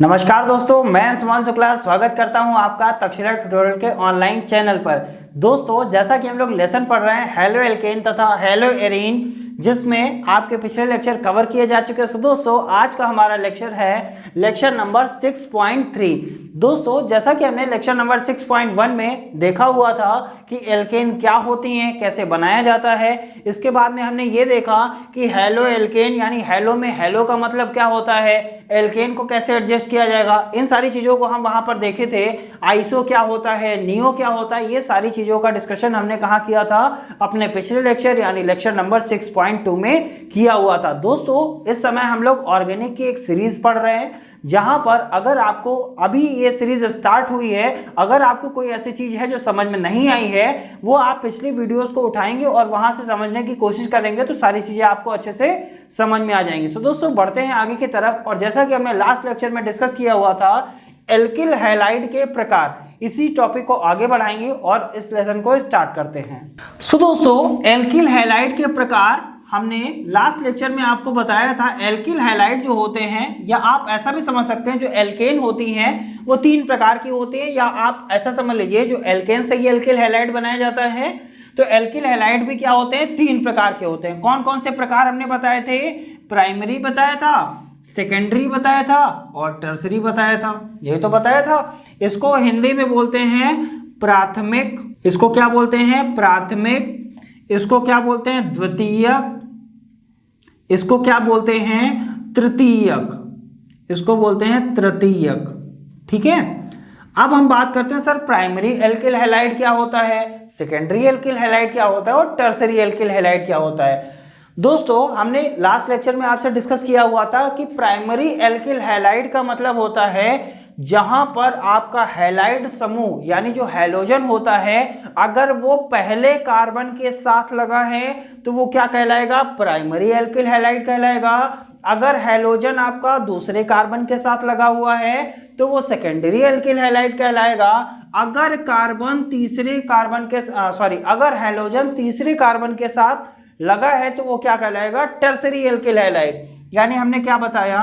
नमस्कार दोस्तों, मैं अंशुमान शुक्ला स्वागत करता हूं आपका तक्षशिला ट्यूटोरियल के ऑनलाइन चैनल पर। दोस्तों, जैसा कि हम लोग लेसन पढ़ रहे हैं हेलो एल्केन तथा हेलो एरीन, जिसमें आपके पिछले लेक्चर कवर किए जा चुके हैं। सो दोस्तों, आज का हमारा लेक्चर है लेक्चर नंबर 6.3। दोस्तों, जैसा कि हमने लेक्चर नंबर 6.1 में देखा हुआ था कि एल्केन क्या होती हैं, कैसे बनाया जाता है। इसके बाद में हमने ये देखा कि हेलो एल्केन यानी हेलो में हेलो का मतलब क्या होता है, एल्केन को कैसे एडजस्ट किया जाएगा, इन सारी चीज़ों को हम वहाँ पर देखे थे। आइसो क्या होता है, नियो क्या होता है, ये सारी चीज़ों का डिस्कशन हमने कहाँ किया था, अपने पिछले लेक्चर यानी लेक्चर नंबर 6.2 में किया हुआ था। दोस्तों, इस समय हम लोग ऑर्गेनिक की एक सीरीज पढ़ रहे हैं, जहां पर अगर आपको अभी ये सीरीज स्टार्ट हुई है, अगर आपको कोई ऐसी चीज है जो समझ में नहीं आई है, वो आप पिछली वीडियोस को उठाएंगे और वहां से समझने की कोशिश करेंगे तो सारी चीजें आपको अच्छे से समझ में आ जाएंगी। सो दोस्तों, बढ़ते हैं आगे की तरफ। और जैसा कि हमने लास्ट लेक्चर में डिस्कस किया हुआ था एल्किल हैलाइड के प्रकार, इसी टॉपिक को आगे बढ़ाएंगे और इस लेसन को स्टार्ट करते हैं। सो दोस्तों, एल्किल हैलाइड के प्रकार हमने लास्ट लेक्चर में आपको बताया था। एल्किल हैलाइड जो होते हैं, या आप ऐसा भी समझ सकते हैं, जो एल्केन होती हैं वो 3 प्रकार की होती हैं, या आप ऐसा समझ लीजिए जो एल्केन से ही एल्किल हैलाइड बनाया जाता है, तो एल्किल हैलाइड भी क्या होते हैं, 3 प्रकार के होते हैं। कौन कौन से प्रकार हमने बताए थे? प्राइमरी बताया था, सेकेंडरी बताया था और टर्सरी बताया था। ये तो बताया था। इसको हिंदी में बोलते हैं प्राथमिक, इसको क्या बोलते हैं? प्राथमिक। इसको क्या बोलते हैं? द्वितीयक। इसको क्या बोलते हैं? तृतीयक। इसको बोलते हैं तृतीयक। ठीक है। अब हम बात करते हैं, सर प्राइमरी एल्किल हैलाइड क्या होता है, सेकेंडरी एल्किल हैलाइड क्या होता है और टर्सरी एल्किल हैलाइड क्या होता है। दोस्तों, हमने लास्ट लेक्चर में आपसे डिस्कस किया हुआ था कि प्राइमरी एल्किल हैलाइड का मतलब होता है जहां पर आपका हैलाइड समूह यानी जो हैलोजन होता है, अगर वो पहले कार्बन के साथ लगा है तो वो क्या कहलाएगा? प्राइमरी एल्किल हैलाइड कहलाएगा। अगर हैलोजन आपका दूसरे कार्बन के साथ लगा हुआ है तो वो सेकेंडरी एल्किल हैलाइड कहलाएगा। अगर कार्बन तीसरे कार्बन के अगर हैलोजन तीसरे कार्बन के साथ लगा है तो वो क्या कहलाएगा? Tertiary alkyl halide. यानी हमने क्या बताया?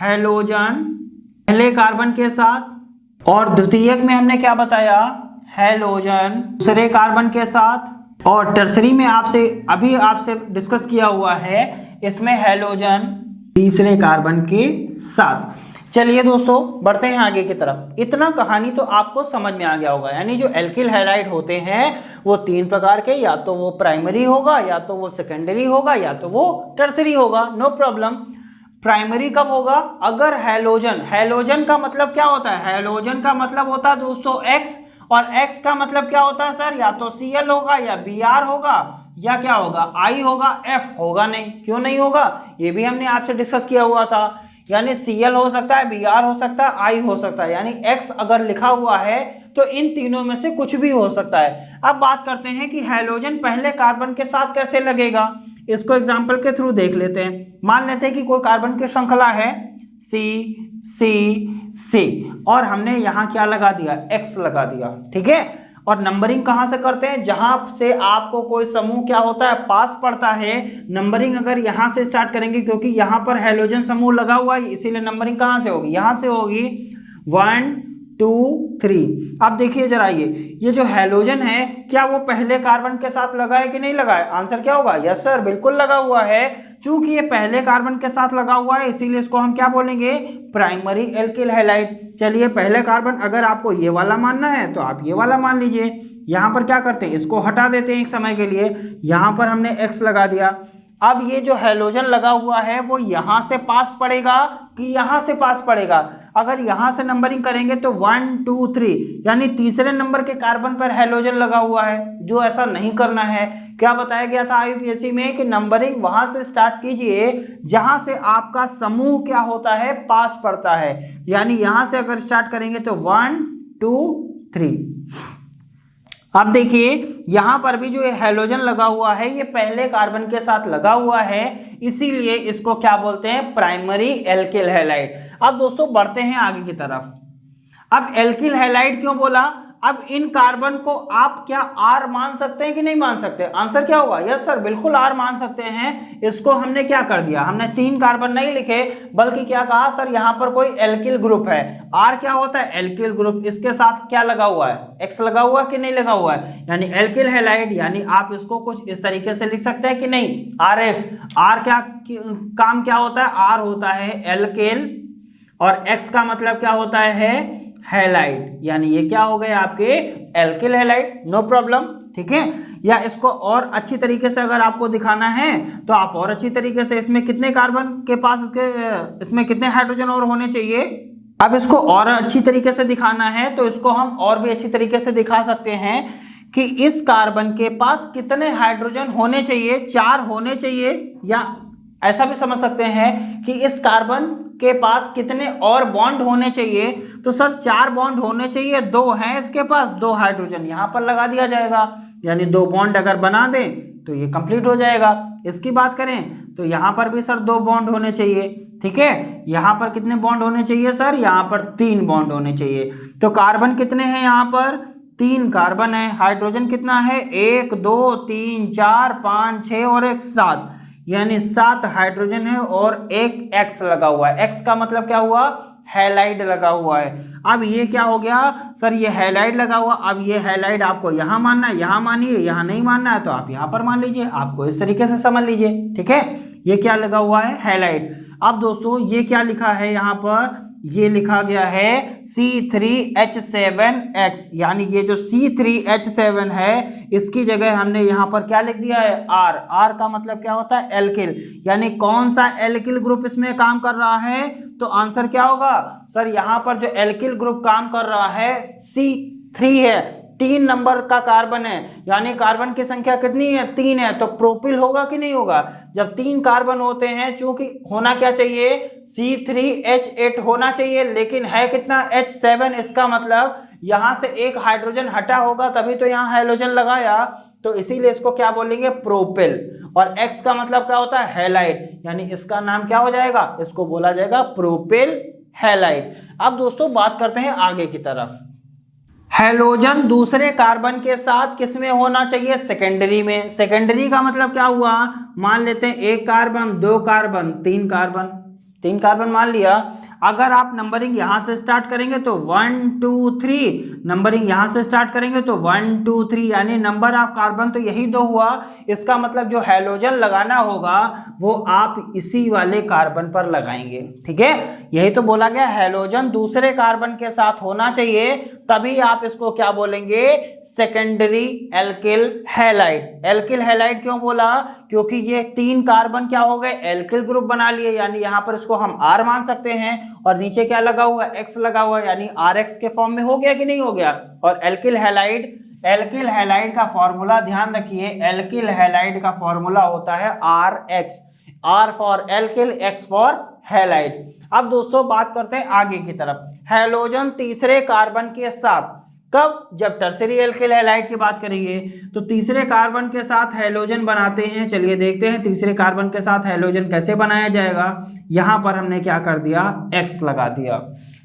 हैलोजन पहले कार्बन के साथ, और द्वितीयक में हमने क्या बताया? हैलोजन दूसरे कार्बन के साथ, और टर्सरी में आपसे डिस्कस किया हुआ है, इसमें हैलोजन तीसरे कार्बन के साथ। चलिए दोस्तों, बढ़ते हैं आगे की तरफ। इतना कहानी तो आपको समझ में आ गया होगा। यानी जो एल्किल हैलाइड होते हैं वो 3 प्रकार के, या तो वो प्राइमरी होगा, या तो वो सेकेंडरी होगा, या तो वो टर्सरी होगा। No problem. प्राइमरी कब होगा? अगर हैलोजन का मतलब क्या होता है? हैलोजन का मतलब होता है दोस्तों X, और X का मतलब क्या होता है सर? या तो Cl होगा, या Br होगा, या क्या होगा? I होगा, F होगा नहीं। क्यों नहीं होगा? ये भी हमने आपसे डिस्कस किया हुआ था। यानी Cl हो सकता है, Br हो सकता है, I हो सकता है। यानी X अगर लिखा हुआ है तो इन तीनों में से कुछ भी हो सकता है। अब बात करते हैं कि हैलोजन पहले कार्बन के साथ कैसे लगेगा। इसको एग्जांपल के थ्रू देख लेते हैं। मान लेते हैं कि कोई कार्बन की श्रृंखला है C C C, और हमने यहाँ क्या लगा दिया? X लगा दिया। ठीक है। और नंबरिंग कहाँ से करते हैं? जहां से आपको कोई समूह क्या होता है? पास पड़ता है। नंबरिंग अगर यहाँ से स्टार्ट करेंगे, क्योंकि यहाँ पर हैलोजन समूह लगा हुआ है, इसीलिए नंबरिंग कहाँ से होगी? यहाँ से होगी 1 2 3। अब देखिए जरा, ये जो हैलोजन है, क्या वो पहले कार्बन के साथ लगा है कि नहीं लगा है? आंसर क्या होगा? यस सर, बिल्कुल लगा हुआ है। चूंकि ये पहले कार्बन के साथ लगा हुआ है, इसीलिए इसको हम क्या बोलेंगे? Primary alkyl halide. चलिए, पहले कार्बन अगर आपको ये वाला मानना है तो आप ये वाला मान लीजिए। यहां पर क्या करते हैं? इसको हटा देते हैं एक समय के लिए। यहां पर हमने X लगा दिया। अब ये जो हैलोजन लगा हुआ है वो यहां से पास पड़ेगा कि यहां से पास पड़ेगा? अगर यहां से नंबरिंग करेंगे तो 1 2 3, यानी तीसरे नंबर के कार्बन पर हैलोजन लगा हुआ है, जो ऐसा नहीं करना है। क्या बताया गया था IUPAC में कि नंबरिंग वहां से स्टार्ट कीजिए जहां से आपका समूह क्या होता है? पास पड़ता है। यानी यहां से अगर स्टार्ट करेंगे तो 1 2 3। अब देखिए, यहां पर भी जो ये हैलोजन लगा हुआ है ये पहले कार्बन के साथ लगा हुआ है, इसीलिए इसको क्या बोलते हैं? Primary alkyl halide. अब दोस्तों, बढ़ते हैं आगे की तरफ। अब एल्किल हैलाइड क्यों बोला? अब इन कार्बन को आप क्या R मान सकते हैं कि नहीं मान सकते? आंसर क्या होगा? यस सर, बिल्कुल R मान सकते हैं। इसको हमने क्या कर दिया, हमने 3 कार्बन नहीं लिखे बल्कि क्या कहा सर, यहां पर कोई एल्किल ग्रुप है। R क्या होता है? Alkyl group. इसके साथ क्या लगा हुआ है? X लगा हुआ है कि नहीं लगा हुआ है, यानी एल्किल हैलाइड। यानी आप इसको कुछ इस तरीके से लिख सकते हैं कि नहीं, RH। R क्या काम क्या होता है? R होता है एल्किल और X का मतलब क्या होता है? हैलाइड। यानी ये क्या हो गए आपके? Alkyl halide. नो प्रॉब्लम, ठीक है। या इसको और अच्छी तरीके से अगर आपको दिखाना है तो आप और अच्छी तरीके से, इसमें कितने कार्बन के पास इसमें कितने हाइड्रोजन और होने चाहिए, अब इसको और अच्छी तरीके से दिखाना है तो इसको हम और भी अच्छी तरीके से दिखा सकते हैं कि इस कार्बन के पास कितने हाइड्रोजन होने चाहिए, 4 होने चाहिए। या ऐसा भी समझ सकते हैं कि इस कार्बन के पास कितने और बॉन्ड होने चाहिए। तो सर 4 बॉन्ड होने चाहिए, 2 हैं इसके पास, 2 हाइड्रोजन यहां पर लगा दिया जाएगा। यानी 2 बॉन्ड अगर बना दें तो ये कंप्लीट हो जाएगा। इसकी बात करें तो यहां पर भी सर 2 बॉन्ड होने चाहिए, ठीक है। यहां पर कितने बॉन्ड होने चाहिए सर? यहां पर 3 बॉन्ड होने चाहिए। तो कार्बन कितने हैं यहां पर? 3 कार्बन है। हाइड्रोजन कितना है? 1 2 3 4 5 6 और 1 7, यानी 7 हाइड्रोजन है और एक X लगा हुआ है। X का मतलब क्या हुआ? हैलाइड लगा हुआ है। अब ये क्या हो गया सर? ये हैलाइड लगा हुआ। अब ये हैलाइड आपको यहां मानना है, यहां मानिए, यहां नहीं मानना है तो आप यहां पर मान लीजिए। आपको इस तरीके से समझ लीजिए, ठीक है। ये क्या लगा हुआ है? हैलाइड। अब दोस्तों ये क्या लिखा है यहां पर? ये लिखा गया है C3H7X, यानी ये जो C3H7 है इसकी जगह हमने यहां पर क्या लिख दिया है? R। R का मतलब क्या होता है? एल्किल। यानी कौन सा एल्किल ग्रुप इसमें काम कर रहा है? तो आंसर क्या होगा सर? यहां पर जो एल्किल ग्रुप काम कर रहा है C3 है, 3 नंबर का कार्बन है। यानी कार्बन की संख्या कितनी है? 3 है। तो प्रोपिल होगा कि नहीं होगा? जब 3 कार्बन होते हैं, चूंकि होना क्या चाहिए? C3H8 होना चाहिए, लेकिन है कितना? H7। इसका मतलब यहां से एक हाइड्रोजन हटा होगा तभी तो यहां हाइड्रोजन लगाया, तो इसीलिए इसको क्या बोलेंगे? प्रोपिल। और X का मतलब क्या होता है? हैलाइड। यानी इसका नाम क्या हो जाएगा? इसको बोला जाएगा प्रोपिल हैलाइड। अब दोस्तों बात करते हैं आगे की तरफ। हैलोजन दूसरे कार्बन के साथ किस में होना चाहिए? सेकेंडरी में। सेकेंडरी का मतलब क्या हुआ? मान लेते हैं 1 कार्बन, 2 कार्बन, 3 कार्बन, 3 कार्बन मान लिया। अगर आप नंबरिंग यहां से स्टार्ट करेंगे तो 1 2 3, नंबरिंग यहां से स्टार्ट करेंगे तो 1 2 3, यानी नंबर ऑफ कार्बन तो यही 2 हुआ। इसका मतलब जो हैलोजन लगाना होगा वो आप इसी वाले कार्बन पर लगाएंगे, ठीक है। यही तो बोला गया, हैलोजन दूसरे कार्बन के साथ होना चाहिए, तभी आप इसको क्या बोलेंगे? Secondary alkyl halide. Alkyl halide क्यों बोला? क्योंकि ये 3 कार्बन क्या हो गए? एल्किल ग्रुप बना लिए। यानी यहां पर इसको हम R मान सकते हैं। और नीचे क्या लगा हुआ है? X लगा हुआ है, यानी RX के फॉर्म में हो गया कि नहीं हो गया? और एल्किल हैलाइड का फॉर्मूला ध्यान रखिए, एल्किल हैलाइड का फॉर्मूला होता है RX। R for alkyl, X for halide. अब दोस्तों बात करते हैं आगे की तरफ। हैलोजन तीसरे कार्बन के साथ कब? जब टर्सरी एल्किल हैलाइड की बात करेंगे तो तीसरे कार्बन के साथ हैलोजन बनाते हैं। चलिए देखते हैं तीसरे कार्बन के साथ हैलोजन कैसे बनाया जाएगा। यहां पर हमने क्या कर दिया? X लगा दिया।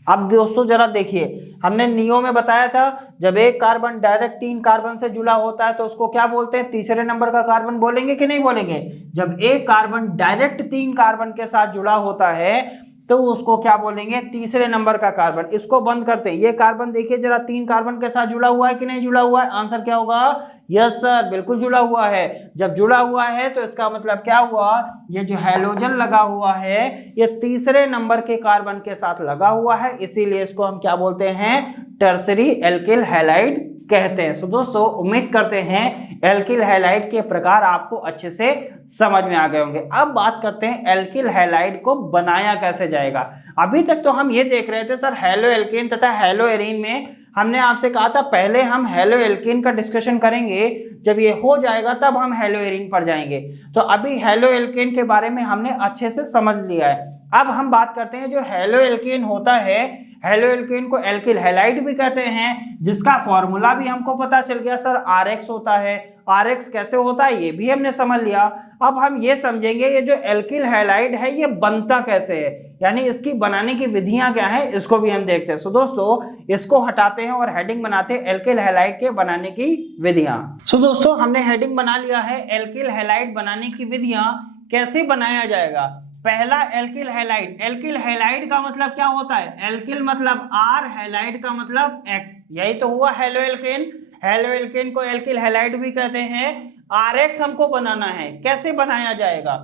अब दोस्तों जरा देखिए, हमने नियो में बताया था जब एक कार्बन डायरेक्ट 3 कार्बन से जुड़ा होता है तो उसको क्या बोलते हैं? तीसरे नंबर का कार्बन बोलेंगे कि नहीं बोलेंगे? जब एक कार्बन डायरेक्ट 3 कार्बन के साथ जुड़ा होता है तो उसको क्या बोलेंगे? तीसरे नंबर का कार्बन। इसको बंद करते हैं। ये कार्बन देखिए जरा 3 कार्बन के साथ जुड़ा हुआ है कि नहीं जुड़ा हुआ है? आंसर क्या होगा? यस सर, बिल्कुल जुड़ा हुआ है। जब जुड़ा हुआ है तो इसका मतलब क्या हुआ? ये जो हैलोजन लगा हुआ है ये तीसरे नंबर के कार्बन के साथ लगा हुआ है, इसीलिए इसको हम क्या बोलते हैं? टर्सरी एल्किल हैलाइड कहते हैं। सो दोस्तों उम्मीद करते हैं एल्किल हैलाइड के प्रकार आपको अच्छे से समझ में आ गए होंगे। अब बात करते हैं एल्किल हैलाइड को बनाया कैसे जाएगा। अभी तक तो हम ये देख रहे थे सर हैलो एल्केन तथा हैलो एरीन में, हमने आपसे कहा था पहले हम हैलो एल्केन का डिस्कशन करेंगे, जब ये हो जाएगा तब हम हैलो एरीन पर जाएंगे। तो अभी हैलो एल्केन के बारे में हमने अच्छे से समझ लिया है। अब हम बात करते हैं जो हैलो एल्केन होता है, हैलो एल्केन को एल्किल हैलाइड भी कहते हैं, जिसका फॉर्मूला भी हमको पता चल गया सर RX होता है। RX कैसे होता है ये भी हमने समझ लिया। अब हम ये समझेंगे ये जो एल्किल हैलाइड है ये बनता कैसे है, यानी इसकी बनाने की विधियां क्या है इसको भी हम देखते हैं। सो दोस्तों इसको हटाते हैं और हेडिंग बनाते हैं एल्किल हैलाइड के बनाने की विधियां। सो दोस्तों हमने हेडिंग बना लिया है एल्किल हैलाइड बनाने की विधियां, कैसे बनाया जाएगा। पहला एल्किल हैलाइड, एल्किल हैलाइड का मतलब क्या होता है, एल्किल मतलब R, हैलाइड का मतलब X, यही तो हुआ हेलोएल्केन। हेलोएल्केन को एल्किल हैलाइड भी कहते हैं। RX हमको बनाना है, कैसे बनाया जाएगा,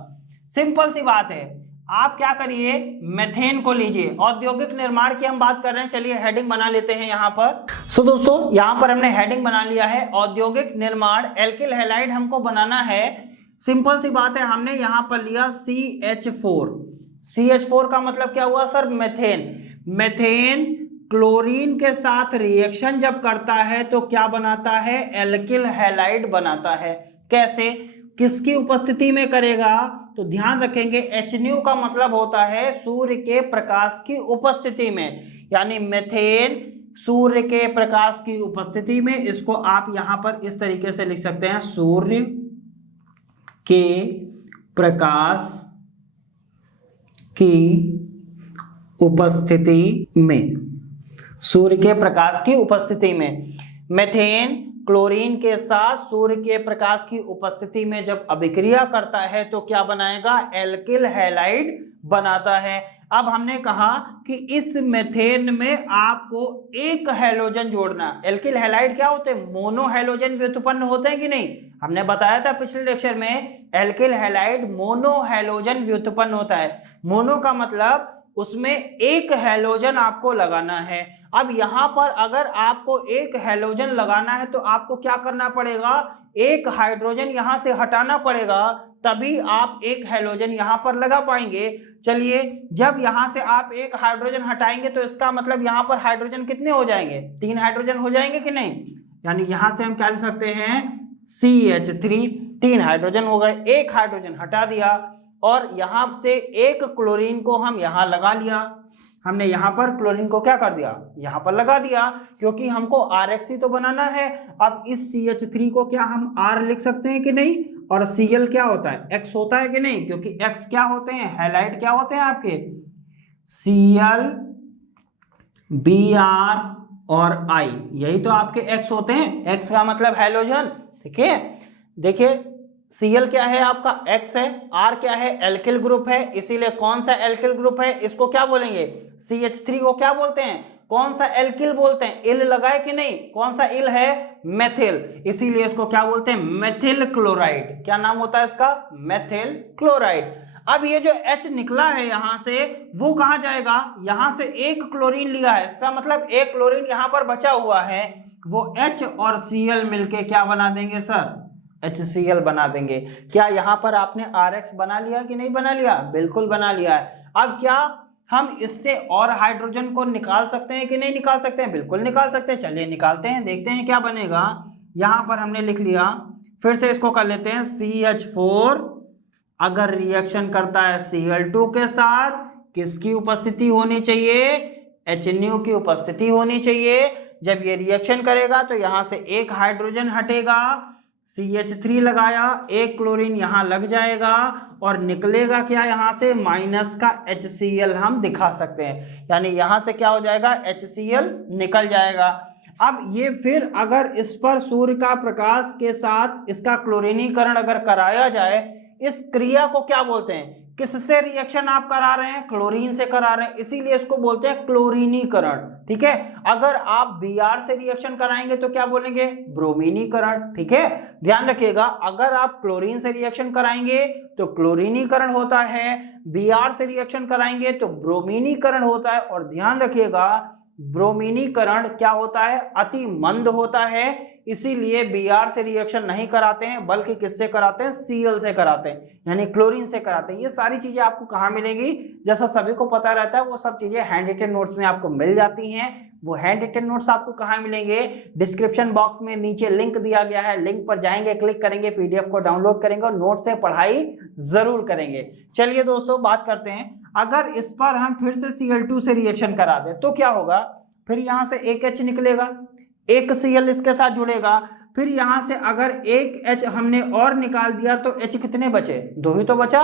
सिंपल सी बात है। आप क्या करिए, मेथेन को लीजिए, औद्योगिक निर्माण की हम बात कर रहे हैं, चलिए हेडिंग बना लेते हैं यहाँ पर। सो दोस्तों यहाँ पर हमने हेडिंग बना लिया है औद्योगिक निर्माण, एल्किल हैलाइड हमको बनाना है। सिंपल सी बात है, हमने यहाँ पर लिया CH4। CH4 का मतलब क्या हुआ सर, मेथेन। मेथेन क्लोरीन के साथ रिएक्शन जब करता है तो क्या बनाता है, एल्किल हैलाइड बनाता है। कैसे, किसकी उपस्थिति में करेगा, तो ध्यान रखेंगे HNU का मतलब होता है सूर्य के प्रकाश की उपस्थिति में, यानी मेथेन सूर्य के प्रकाश की उपस्थिति में। इसको आप यहां पर इस तरीके से लिख सकते हैं, सूर्य के प्रकाश की उपस्थिति में, सूर्य के प्रकाश की उपस्थिति में मेथेन क्लोरीन के साथ सूर्य के प्रकाश की उपस्थिति में जब अभिक्रिया करता है तो क्या बनाएगा, एल्किल हैलाइड बनाता है। अब हमने कहा कि इस मेथेन में आपको एक हैलोजन जोड़ना। एल्किल हैलाइड क्या होते हैं, मोनो हैलोजन व्युत्पन्न होते हैं कि नहीं, हमने बताया था पिछले लेक्चर में, एल्किल हैलाइड मोनो हैलोजन व्युत्पन्न होता है। मोनो का मतलब उसमें एक हैलोजन आपको लगाना है। अब यहां पर अगर आपको एक हैलोजन लगाना है तो आपको क्या करना पड़ेगा, एक हाइड्रोजन यहां से हटाना पड़ेगा, तभी आप एक हैलोजन यहां पर लगा पाएंगे। चलिए, जब यहां से आप एक हाइड्रोजन हटाएंगे तो इसका मतलब यहां पर हाइड्रोजन कितने हो जाएंगे, 3 हाइड्रोजन हो जाएंगे कि नहीं, यानी यहां से हम क्या लिख सकते हैं, CH3, 3 हाइड्रोजन हो गए। एक हाइड्रोजन हटा दिया और यहां से एक क्लोरीन को हम यहां लगा लिया। हमने यहां पर क्लोरीन को क्या कर दिया, यहां पर लगा दिया, क्योंकि हमको RX ही तो बनाना है। अब इस CH3 को क्या हम R लिख सकते हैं कि नहीं, और Cl क्या होता है, X होता है कि नहीं, क्योंकि X क्या होते हैं, हैलाइड क्या होते हैं आपके, Cl, Br और I, यही तो आपके X होते हैं। X का मतलब हैलोजन, ठीक है। देखिए Cl क्या है आपका, X है, R क्या है, एल्किल ग्रुप है, इसीलिए कौन सा एल्किल ग्रुप है इसको क्या बोलेंगे, CH3 को क्या बोलते हैं, कौन सा एल्किल बोलते हैं, इल लगाए कि नहीं, कौन सा इल है, मेथिल, इसीलिए इसको क्या बोलते हैं, मेथिल क्लोराइड। क्या नाम होता है इसका, मेथिल क्लोराइड। अब ये जो H निकला है यहां से, वो कहां जाएगा, यहां से एक क्लोरीन लिया है, इसका मतलब एक क्लोरीन यहां पर बचा हुआ है, वो H और Cl मिलके क्या बना देंगे सर, HCl बना देंगे। क्या यहां पर आपने RX बना लिया कि नहीं बना लिया, बिल्कुल बना लिया है। अब क्या हम इससे और हाइड्रोजन को निकाल सकते हैं कि नहीं निकाल सकते हैं, बिल्कुल निकाल सकते हैं। चलिए निकालते हैं, देखते हैं क्या बनेगा। यहां पर हमने लिख लिया, फिर से इसको कर लेते हैं, CH4 अगर रिएक्शन करता है Cl2 के साथ, किसकी उपस्थिति होनी चाहिए, HNU की उपस्थिति होनी चाहिए। जब ये रिएक्शन करेगा तो यहां से एक हाइड्रोजन हटेगा, CH3 लगाया, एक क्लोरीन यहां लग जाएगा और निकलेगा क्या, यहां से माइनस का HCl हम दिखा सकते हैं, यानी यहां से क्या हो जाएगा, HCl निकल जाएगा। अब ये फिर अगर इस पर सूर्य का प्रकाश के साथ इसका क्लोरीनीकरण अगर कराया जाए, इस क्रिया को क्या बोलते हैं, किससे रिएक्शन आप करा रहे हैं, क्लोरीन से करा रहे हैं, इसीलिए इसको बोलते हैं क्लोरीनीकरण, ठीक है। अगर आप Br से रिएक्शन कराएंगे तो क्या बोलेंगे, ब्रोमीनीकरण, ठीक है। ध्यान रखिएगा, अगर आप क्लोरीन से रिएक्शन कराएंगे तो क्लोरीनीकरण होता है, Br से रिएक्शन कराएंगे तो ब्रोमीनीकरण होता है। और ध्यान रखिएगा, ब्रोमीनीकरण क्या होता है, अति मंद होता है, इसीलिए Br से रिएक्शन नहीं कराते हैं, बल्कि किससे कराते हैं, Cl से कराते हैं, यानी क्लोरीन से कराते हैं। ये सारी चीजें आपको कहाँ मिलेंगी, जैसा सभी को पता रहता है, वो सब चीजें हैंड रिटन नोट्स में आपको मिल जाती हैं। वो हैंड रिटन नोट्स आपको कहाँ मिलेंगे, डिस्क्रिप्शन बॉक्स में नीचे लिंक दिया गया है, लिंक पर जाएंगे, क्लिक करेंगे, PDF को डाउनलोड करेंगे और नोट से पढ़ाई जरूर करेंगे। चलिए दोस्तों बात करते हैं, अगर इस पर हम फिर से Cl2 से रिएक्शन करा दें तो क्या होगा, फिर यहां से एक H निकलेगा, एक Cl इसके साथ जुड़ेगा, फिर यहां से अगर एक H हमने और निकाल दिया तो H कितने बचे, 2 ही तो बचा।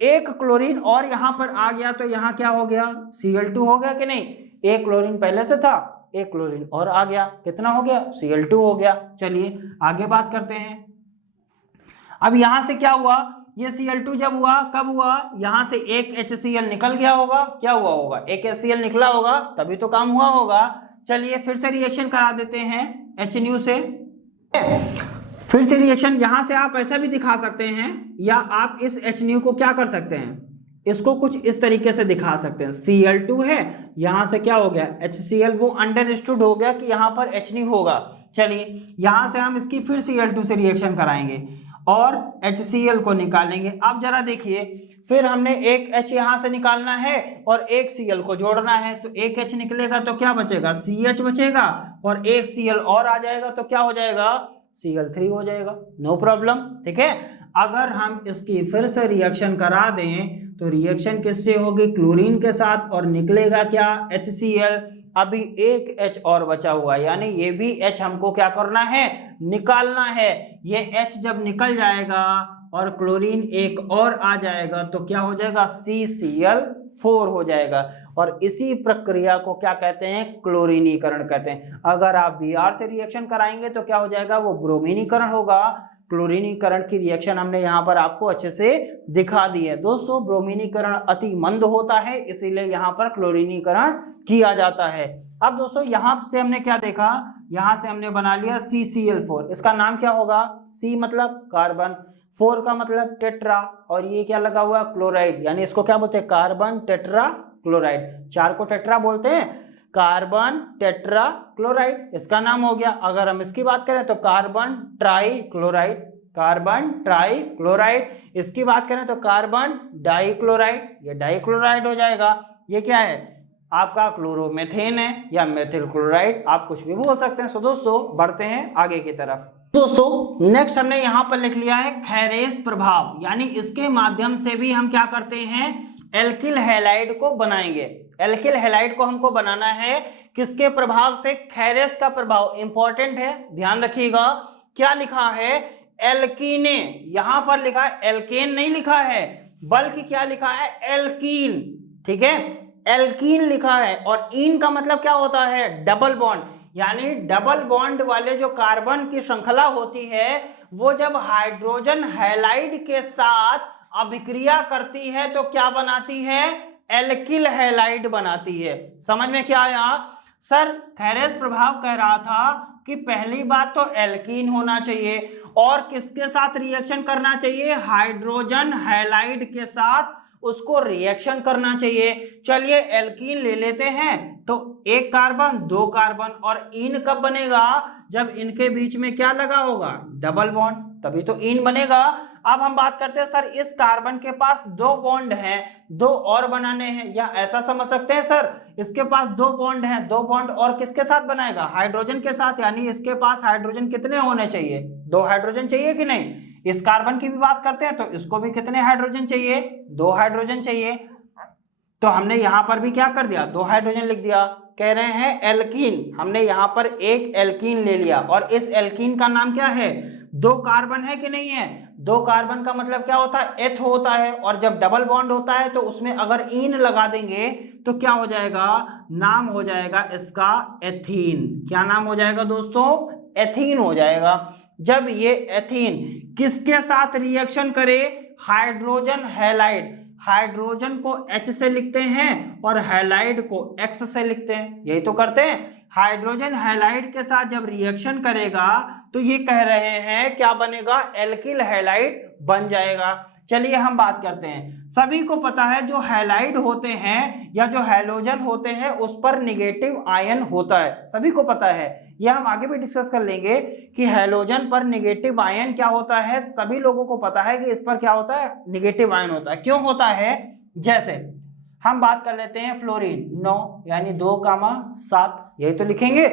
एक क्लोरीन और यहां पर आ गया तो यहां क्या हो गया, Cl2 हो गया कि नहीं। एक क्लोरीन पहले से था, एक क्लोरीन और आ गया, कितना हो गया, Cl2 हो गया। चलिए आगे बात करते हैं। अब यहां से क्या हुआ, ये Cl2 जब हुआ, कब हुआ, यहां से एक HCl निकल गया होगा, क्या हुआ होगा, एक HCl निकला होगा, तभी तो काम हुआ होगा। चलिए फिर से रिएक्शन करा देते हैं HNU से। फिर से रिएक्शन यहां से आप ऐसा भी दिखा सकते हैं, या आप इस HNU को क्या कर सकते हैं, इसको कुछ इस तरीके से दिखा सकते हैं। Cl2 है, यहां से क्या हो गया HCl, वो अंडरस्टूड हो गया कि यहां पर HNU होगा। चलिए यहां से हम इसकी फिर Cl2 से रिएक्शन कराएंगे और HCl को निकालेंगे। अब जरा देखिए, फिर हमने एक H यहां से निकालना है और एक Cl को जोड़ना है, तो एक H निकलेगा तो क्या बचेगा, CH बचेगा, और एक Cl और आ जाएगा तो क्या हो जाएगा, Cl3 हो जाएगा। नो प्रॉब्लम, ठीक है। अगर हम इसकी फिर से रिएक्शन करा दें तो रिएक्शन किससे होगी, क्लोरीन के साथ, और निकलेगा क्या, HCl। अभी एक H और बचा हुआ है, यानी ये भी H हमको क्या करना है, निकालना है। ये H जब निकल जाएगा और क्लोरीन एक और आ जाएगा तो क्या हो जाएगा, CCl4 हो जाएगा। और इसी प्रक्रिया को क्या कहते हैं, क्लोरीनीकरण कहते हैं। अगर आप Br से रिएक्शन कराएंगे तो क्या हो जाएगा, वो ब्रोमीनीकरण होगा। क्लोरीनीकरण की रिएक्शन हमने यहाँ पर आपको अच्छे से दिखा दी है। दोस्तों ब्रोमीनीकरण अति मंद होता है, इसीलिए यहाँ पर क्लोरीनीकरण किया जाता है। अब दोस्तों यहाँ से हमने क्या देखा, यहाँ से हमने बना लिया CCl4, इसका नाम क्या होगा, C मतलब कार्बन, 4 का मतलब टेट्रा, और ये क्या लगा हुआ, क्लोराइड, यानी इसको क्या बोलते हैं, कार्बन टेट्रा क्लोराइड। 4 को टेट्रा बोलते हैं, कार्बन टेट्रा क्लोराइड इसका नाम हो गया। अगर हम इसकी बात करें तो carbon try chloride, carbon try chloride. इसकी बात करें तो कार्बन डाई क्लोराइड, ये डाई क्लोराइड हो जाएगा। ये क्या है, आपका क्लोरोमेथेन है या मेथिल क्लोराइड, आप कुछ भी बोल सकते हैं। सो दोस्तों बढ़ते हैं आगे की तरफ। दोस्तों नेक्स्ट हमने यहाँ पर लिख लिया है खैरेस प्रभाव, यानी इसके माध्यम से भी हम क्या करते हैं, एल्किल हैलाइड को बनाएंगे। एल्किल हैलाइड को हमको बनाना है किसके प्रभाव से, खैरेस का प्रभाव। इंपॉर्टेंट है, ध्यान रखिएगा। क्या लिखा है, एल्कीने, यहां पर लिखा है एल्केन नहीं लिखा है, बल्कि क्या लिखा है, एल्कीन, ठीक है, एल्कीन लिखा है। और इन का मतलब क्या होता है, डबल बॉन्ड, यानी डबल बॉन्ड वाले जो कार्बन की श्रृंखला होती है वो जब हाइड्रोजन हैलाइड के साथ अभिक्रिया करती है तो क्या बनाती है, एल्किल हैलाइड बनाती है। समझ में क्या आया सर, खैरेस प्रभाव कह रहा था कि पहली बात तो एल्कीन होना चाहिए और किसके साथ रिएक्शन करना चाहिए, हाइड्रोजन हैलाइड के साथ उसको रिएक्शन करना चाहिए। चलिए एल्कीन ले लेते हैं, तो एक कार्बन, 2 कार्बन, और इन कब बनेगा, जब इनके बीच में क्या लगा होगा, डबल बॉन्ड, तभी तो इन बनेगा। अब हम बात करते हैं सर, इस कार्बन के पास 2 बॉन्ड हैं, 2 और बनाने हैं, या ऐसा समझ सकते हैं सर, इसके पास 2 बॉन्ड हैं, 2 बॉन्ड और किसके साथ बनाएगा, हाइड्रोजन के साथ, यानी इसके पास हाइड्रोजन कितने होने चाहिए, 2 हाइड्रोजन चाहिए कि नहीं। इस कार्बन की भी बात करते हैं तो इसको भी कितने हाइड्रोजन चाहिए, 2 हाइड्रोजन चाहिए। तो हमने यहां पर भी क्या कर दिया, 2 हाइड्रोजन लिख दिया। कह रहे हैं एल्कीन, हमने यहां पर एक एल्कीन ले लिया, और इस एल्कीन का नाम क्या है, 2 कार्बन है कि नहीं है, 2 कार्बन का मतलब क्या होता है, एथ होता है, और जब डबल बॉन्ड होता है तो उसमें अगर इन लगा देंगे तो क्या हो जाएगा, नाम हो जाएगा इसका एथीन। क्या नाम हो जाएगा दोस्तों, एथीन हो जाएगा। जब ये एथीन किसके साथ रिएक्शन करे, हाइड्रोजन हैलाइड, हाइड्रोजन को H से लिखते हैं और हैलाइड को X से लिखते हैं, यही तो करते हैं। हाइड्रोजन हैलाइड के साथ जब रिएक्शन करेगा तो ये कह रहे हैं क्या बनेगा, एल्किल हैलाइड बन जाएगा। चलिए हम बात करते हैं, सभी को पता है जो हैलाइड होते हैं या जो हैलोजन होते हैं उस पर निगेटिव आयन होता है, सभी को पता है। यह हम आगे भी डिस्कस कर लेंगे कि हैलोजन पर निगेटिव आयन क्या होता है, सभी लोगों को पता है कि इस पर क्या होता है, निगेटिव आयन होता है। क्यों होता है, जैसे हम बात कर लेते हैं फ्लोरीन 9 यानी 2,7, यही तो लिखेंगे।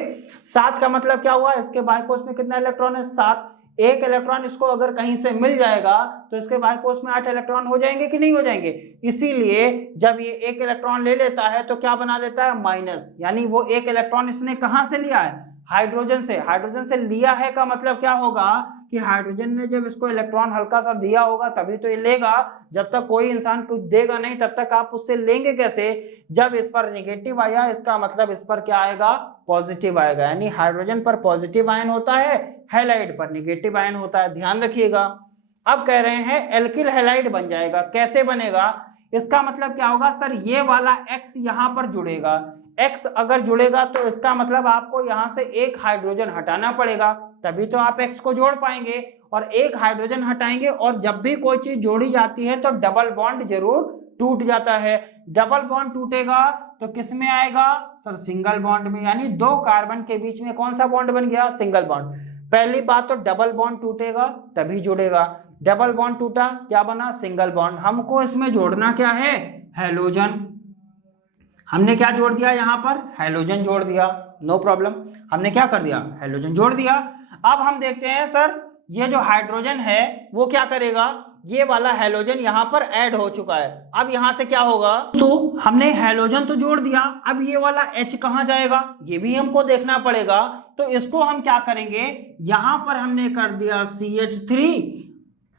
7 का मतलब क्या हुआ, इसके बाइकोस में कितना इलेक्ट्रॉन है, 7। एक इलेक्ट्रॉन इसको अगर कहीं से मिल जाएगा तो इसके बाइकोस में 8 इलेक्ट्रॉन हो जाएंगे कि नहीं हो जाएंगे। इसीलिए जब ये एक इलेक्ट्रॉन ले लेता है तो क्या बना देता है, माइनस, यानी वो एक इलेक्ट्रॉन इसने कहां से लिया है, हाइड्रोजन से लिया है का मतलब क्या होगा कि हाइड्रोजन ने जब इसको इलेक्ट्रॉन हल्का सा दिया होगा तभी तो ये लेगा। जब तक कोई इंसान कुछ देगा नहीं तब तक आप उससे लेंगे कैसे? जब इस पर नेगेटिव आया इसका मतलब इस पर क्या आएगा? पॉजिटिव आएगा। यानी हाइड्रोजन पर पॉजिटिव आयन होता है, हैलाइड पर नेगेटिव आयन होता है, ध्यान रखिएगा। अब कह रहे हैं एल्किल हैलाइड बन जाएगा। कैसे बनेगा? इसका मतलब क्या होगा सर? ये वाला X यहां पर जुड़ेगा। X अगर जुड़ेगा तो इसका मतलब आपको यहां से एक हाइड्रोजन हटाना पड़ेगा, तभी तो आप X को जोड़ पाएंगे। और एक हाइड्रोजन हटाएंगे और जब भी कोई चीज जोड़ी जाती है तो डबल बॉन्ड जरूर टूट जाता है। डबल बॉन्ड टूटेगा तो किस में आएगा सर? सिंगल बॉन्ड में। यानी दो कार्बन के बीच में कौन सा बॉन्ड बन गया? Single bond. पहली बात तो डबल बॉन्ड टूटेगा तभी जुड़ेगा। डबल बॉन्ड टूटा, क्या बना? Single bond. हमको इसमें जोड़ना क्या है? हैलोजन। हमने क्या जोड़ दिया यहां पर? हैलोजन जोड़ दिया। नो प्रॉब्लम, हमने क्या कर दिया? हैलोजन जोड़ दिया। अब हम देखते हैं सर ये जो हाइड्रोजन है वो क्या करेगा? ये वाला हैलोजन यहां पर ऐड हो चुका है। अब यहां से क्या होगा? तो हमने हैलोजन तो जोड़ दिया, अब ये वाला H कहां जाएगा? ये भी हमको देखना पड़ेगा। तो इसको हम क्या करेंगे? यहां पर हमने कर दिया CH3।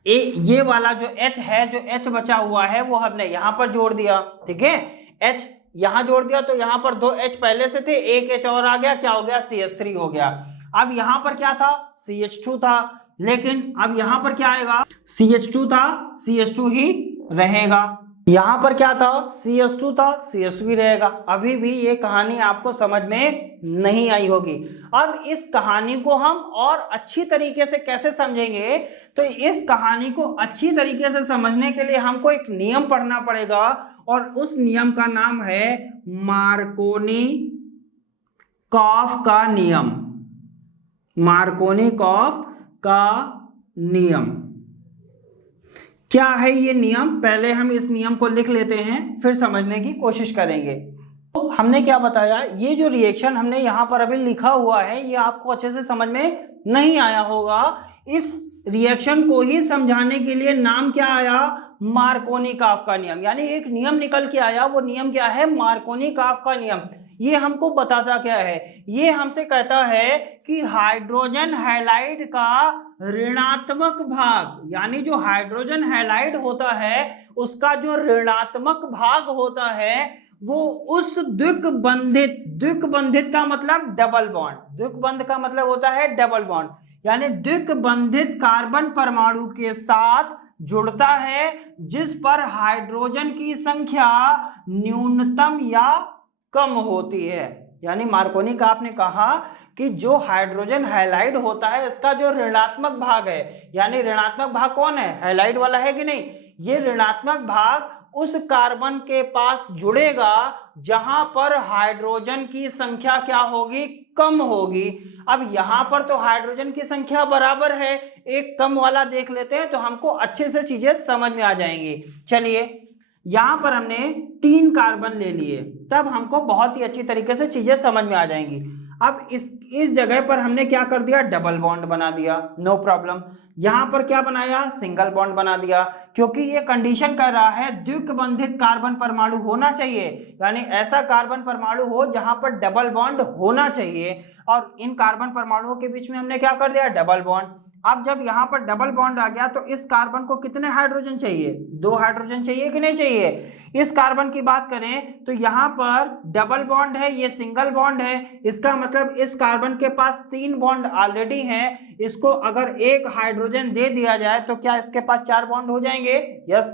ये वाला जो H है, जो H बचा हुआ है वो हमने यहां पर जोड़ दिया। ठीक है, H यहां जोड़ दिया तो यहां पर दो H पहले से थे, एक H और आ गया, क्या हो गया? CH3 हो गया। अब यहां पर क्या था? CH2 था, लेकिन अब यहां पर क्या आएगा? CH2 था, CH2 ही रहेगा। यहां पर क्या था? CH2 था, CH2 ही रहेगा। अभी भी ये कहानी आपको समझ में नहीं आई होगी। अब इस कहानी को हम और अच्छी तरीके से कैसे समझेंगे? तो इस कहानी को अच्छी तरीके से समझने के लिए हमको एक नियम पढ़ना पड़ेगा और उस नियम का नाम है मार्कोनी-कॉफ का नियम। मार्कोनी-कॉफ का नियम क्या है? ये नियम पहले हम इस नियम को लिख लेते हैं, फिर समझने की कोशिश करेंगे। तो हमने क्या बताया? ये जो रिएक्शन हमने यहां पर अभी लिखा हुआ है ये आपको अच्छे से समझ में नहीं आया होगा। इस रिएक्शन को ही समझाने के लिए नाम क्या आया? मार्कोनी-कॉफ का नियम। यानी एक नियम निकल के आया, वो नियम क्या है? मार्कोनी-कॉफ का नियम। ये हमको बताता क्या है? ये हमसे कहता है कि हाइड्रोजन हैलाइड का ऋणात्मक भाग, यानी जो हाइड्रोजन हैलाइड होता है उसका जो ऋणात्मक भाग होता है वो उस द्विकबंधित का मतलब डबल बॉन्ड, द्विकबंध का मतलब होता है डबल बॉन्ड, यानी द्विकबंधित कार्बन परमाणु के साथ जुड़ता है जिस पर हाइड्रोजन की संख्या न्यूनतम या कम होती है। यानी मार्कोनी-कॉफ ने कहा कि जो हाइड्रोजन हैलाइड होता है इसका जो ऋणात्मक भाग है, यानी ऋणात्मक भाग कौन है? हैलाइड वाला है कि नहीं? ये ऋणात्मक भाग उस कार्बन के पास जुड़ेगा जहां पर हाइड्रोजन की संख्या क्या होगी? कम होगी। अब यहां पर तो हाइड्रोजन की संख्या बराबर है, एक कम वाला देख लेते हैं तो हमको अच्छे से चीजें समझ में आ जाएंगी। चलिए, यहां पर हमने 3 कार्बन ले लिए, तब हमको बहुत ही अच्छी तरीके से चीजें समझ में आ जाएंगी। अब इस जगह पर हमने क्या कर दिया? डबल बॉन्ड बना दिया। No problem. यहां पर क्या बनाया? सिंगल बॉन्ड बना दिया, क्योंकि ये कंडीशन कर रहा है द्विकबंधित कार्बन परमाणु होना चाहिए, यानी ऐसा कार्बन परमाणु हो जहां पर डबल बॉन्ड होना चाहिए। और इन कार्बन परमाणुओं के बीच में हमने क्या कर दिया? Double bond. अब जब यहां पर डबल बॉन्ड आ गया तो इस कार्बन को कितने हाइड्रोजन चाहिए? 2 हाइड्रोजन चाहिए कि नहीं चाहिए? इस कार्बन की बात करें तो यहां पर डबल बॉन्ड है, ये सिंगल बॉन्ड है, इसका मतलब इस कार्बन के पास 3 बॉन्ड ऑलरेडी हैं। इसको अगर एक हाइड्रोजन दे दिया जाए तो क्या इसके पास 4 बॉन्ड हो जाएंगे? Yes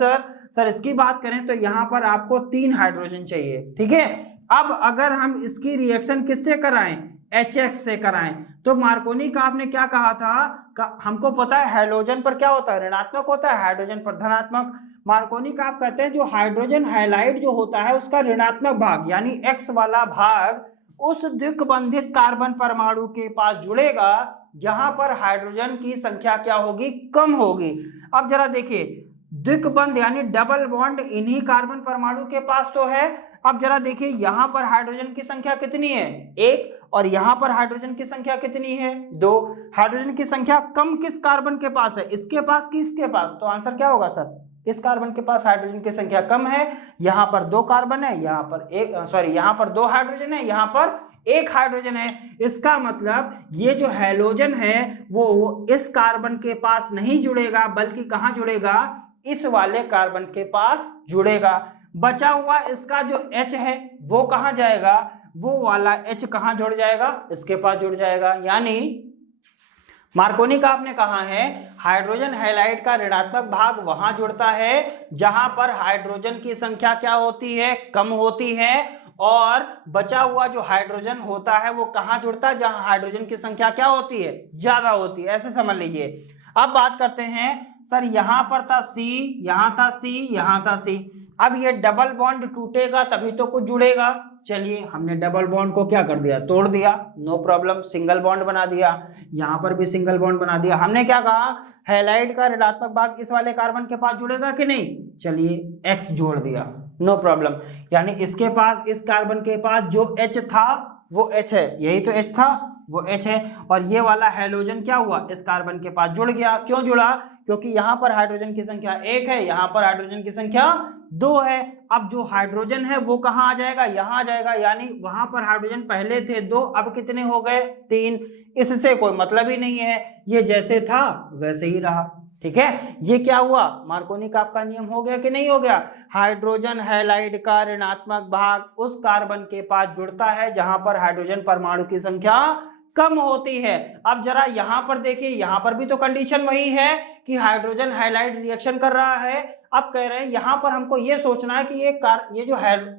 sir. इसकी बात करें तो यहां पर आपको 3 हाइड्रोजन चाहिए। ठीक है, अब अगर हम इसकी रिएक्शन किससे कराएं? HX से कराएं तो मार्कोनी-कॉफ ने क्या कहा था? हमको पता है हैलोजन पर क्या होता है? ऋणात्मक होता है, हाइड्रोजन पर धनात्मक। मार्कोनी-कॉफ कहते हैं जो हाइड्रोजन हैलाइड जो होता है उसका ऋणात्मक भाग यानी X वाला भाग उस द्विकबंधित कार्बन परमाणु के पास जुड़ेगा जहां पर हाइड्रोजन की संख्या क्या होगी? कम होगी। अब जरा देखिए, द्विकबंध यानी डबल बॉन्ड इन्हीं कार्बन परमाणु के पास तो है। अब जरा देखिए यहां पर हाइड्रोजन की संख्या कितनी है? 1, और यहां पर हाइड्रोजन की संख्या कितनी है? 2। हाइड्रोजन की संख्या कम किस कार्बन के पास है? इसके पास कि इसके पास? तो आंसर क्या होगा सर? इस कार्बन के पास हाइड्रोजन की संख्या कम है। यहां पर 2 कार्बन है, यहां पर 2 हाइड्रोजन है, यहां पर एक हाइड्रोजन है, इसका मतलब ये जो हैलोजन है वो इस कार्बन के पास नहीं जुड़ेगा, बल्कि कहां जुड़ेगा, इस वाले कार्बन के पास जुड़ेगा। बचा हुआ इसका जो H है वो कहां जाएगा, वो वाला H कहां जुड़ जाएगा, इसके पास जुड़ जाएगा। यानी मार्कोनिकॉफ ने कहा है हाइड्रोजन हैलाइड का ऋणात्मक भाग वहां जुड़ता है जहां पर हाइड्रोजन की संख्या क्या होती है, कम होती है, और बचा हुआ जो हाइड्रोजन होता है वो कहां जुड़ता है, जहां हाइड्रोजन की संख्या क्या होती है, ज्यादा होती है। ऐसे समझ लीजिए। अब बात करते हैं सर, यहां पर था C, यहां था C, यहां था C। अब ये डबल बॉन्ड टूटेगा तभी तो कुछ जुड़ेगा। चलिए हमने डबल बॉन्ड को क्या कर दिया, तोड़ दिया, नो प्रॉब्लम, सिंगल बॉन्ड बना दिया। यहां पर भी सिंगल बॉन्ड बना दिया। हमने क्या कहा, हैलाइड का ऋणात्मक भाग इस वाले कार्बन के पास जुड़ेगा कि नहीं, चलिए X जोड़ दिया, नो प्रॉब्लम। यानी इसके पास, इस कार्बन के पास जो H था वो H है, यही तो H था, वो H है। और ये वाला हाइड्रोजन क्या हुआ, इस कार्बन के पास जुड़ गया। क्यों जुड़ा, क्योंकि यहां पर हाइड्रोजन की संख्या 1 है, यहां पर हाइड्रोजन की संख्या 2 है। अब जो हाइड्रोजन है वो कहां आ जाएगा, यहां आ जाएगा। यानी वहां पर हाइड्रोजन पहले थे 2, अब कितने हो गए, 3। इससे कोई मतलब ही नहीं है, ये जैसे था वैसे ही रहा। ठीक है, ये क्या हुआ, मार्कोनिकॉफ का नियम हो गया कि नहीं हो गया। हाइड्रोजन हैलाइड का ऋणात्मक भाग उस कार्बन के पास जुड़ता है जहां पर हाइड्रोजन परमाणु की संख्या कम होती है। अब जरा यहां पर देखिए, यहां पर भी तो कंडीशन वही है कि हाइड्रोजन हैलाइड रिएक्शन कर रहा है। अब कह रहे हैं यहां पर हमको ये सोचना है कि ये जो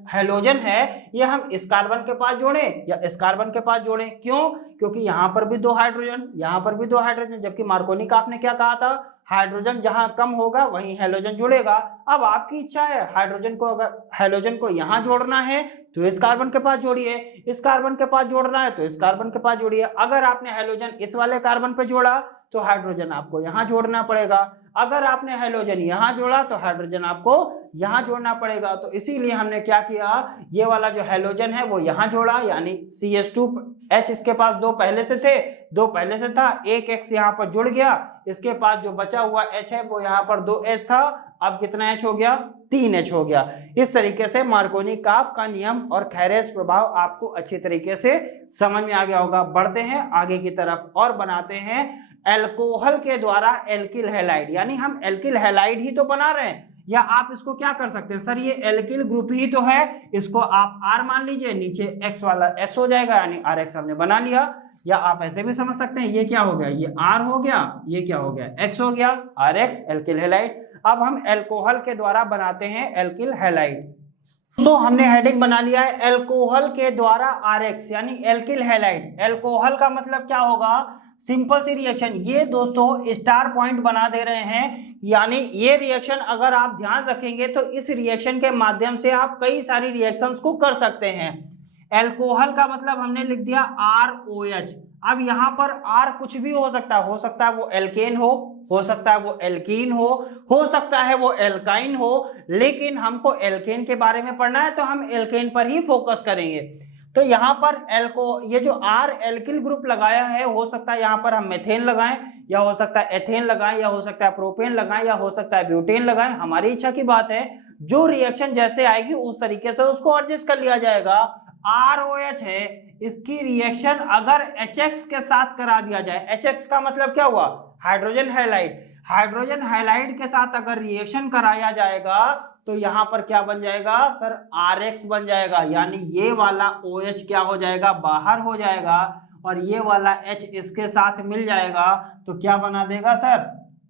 हैलोजन है ये हम इस कार्बन के पास जोड़ें या इस कार्बन के पास जोड़ें। क्यों, क्योंकि यहां पर भी 2 हाइड्रोजन, यहां पर भी 2 हाइड्रोजन, जबकि मार्कोनिकॉफ ने क्या कहा था, हाइड्रोजन जहां कम होगा वहीं हैलोजन जुड़ेगा। अब आपकी इच्छा है हाइड्रोजन को, अगर हैलोजन को यहां जोड़ना है तो इस कार्बन के पास जोड़िए, इस कार्बन के पास जोड़ना है तो इस कार्बन के पास जोड़िए। अगर आपने हैलोजन इस वाले कार्बन पे जोड़ा तो हाइड्रोजन आपको यहां जोड़ना पड़ेगा, अगर आपने हैलोजन यहां जोड़ा तो हाइड्रोजन आपको यहां जोड़ना पड़ेगा। तो इसीलिए हमने क्या किया, ये वाला जो हैलोजन है वो यहां जोड़ा, यानी CH2H इसके पास 2 पहले से थे, 2 पहले से था, एक X यहां पर जुड़ गया, इसके पास जो बचा हुआ H है वो यहां पर 2H था, अब कितना H हो गया, 3H हो गया। इस तरीके से मार्कोनिकॉफ का नियम और खैरेस प्रभाव आपको अच्छी तरीके से समझ में आ गया होगा। बढ़ते हैं आगे की तरफ और बनाते हैं एल्कोहल के द्वारा एल्किल हैलाइड। यानी हम एल्किल हैलाइड ही तो बना रहे हैं, या आप इसको क्या कर सकते हैं, सर ये एल्किल ग्रुप ही तो है, इसको आप R मान लीजिए, नीचे X वाला X हो जाएगा, यानी RX हमने बना लिया। या आप ऐसे भी समझ सकते हैं, ये क्या हो गया, ये R हो गया, ये क्या हो गया, X हो गया, RX एल्किल हैलाइड। अब हम एल्कोहल के द्वारा बनाते हैं एल्किल हैलाइड। तो हमने हेडिंग बना लिया है एल्कोहल के द्वारा RX, यानी एल्किल हैलाइड। एल्कोहल का मतलब क्या होगा, सिंपल सी रिएक्शन। ये दोस्तों स्टार पॉइंट बना दे रहे हैं, यानी ये रिएक्शन अगर आप ध्यान रखेंगे तो इस रिएक्शन के माध्यम से आप कई सारी रिएक्शंस को कर सकते हैं। एल्कोहल का मतलब हमने लिख दिया ROH। अब यहां पर R कुछ भी हो सकता है वो एल्केन हो सकता है वो एल्कीन हो सकता है वो एल्काइन हो, लेकिन हमको एल्केन के बारे में पढ़ना है तो हम एल्केन पर ही फोकस करेंगे। तो यहाँ पर ये जो R एल्किल ग्रुप लगाया है, हो सकता है यहाँ पर हम मेथेन लगाएं, या हो सकता है एथेन लगाएं, या हो सकता है प्रोपेन लगाएं, या हो सकता है ब्यूटेन लगाएं, हमारी इच्छा की बात है। जो रिएक्शन जैसे आएगी उस तरीके से उसको एडजस्ट कर लिया जाएगा। ROH है, इसकी रिएक्शन अगर HX के साथ करा दिया जाए, HX का मतलब क्या हुआ, हाइड्रोजन हैलाइड। हाइड्रोजन हैलाइड के साथ अगर रिएक्शन कराया जाएगा तो यहां पर क्या बन जाएगा सर, RX बन जाएगा। यानी ये वाला OH क्या हो जाएगा, बाहर हो जाएगा, और ये वाला H इसके साथ मिल जाएगा तो क्या बना देगा सर,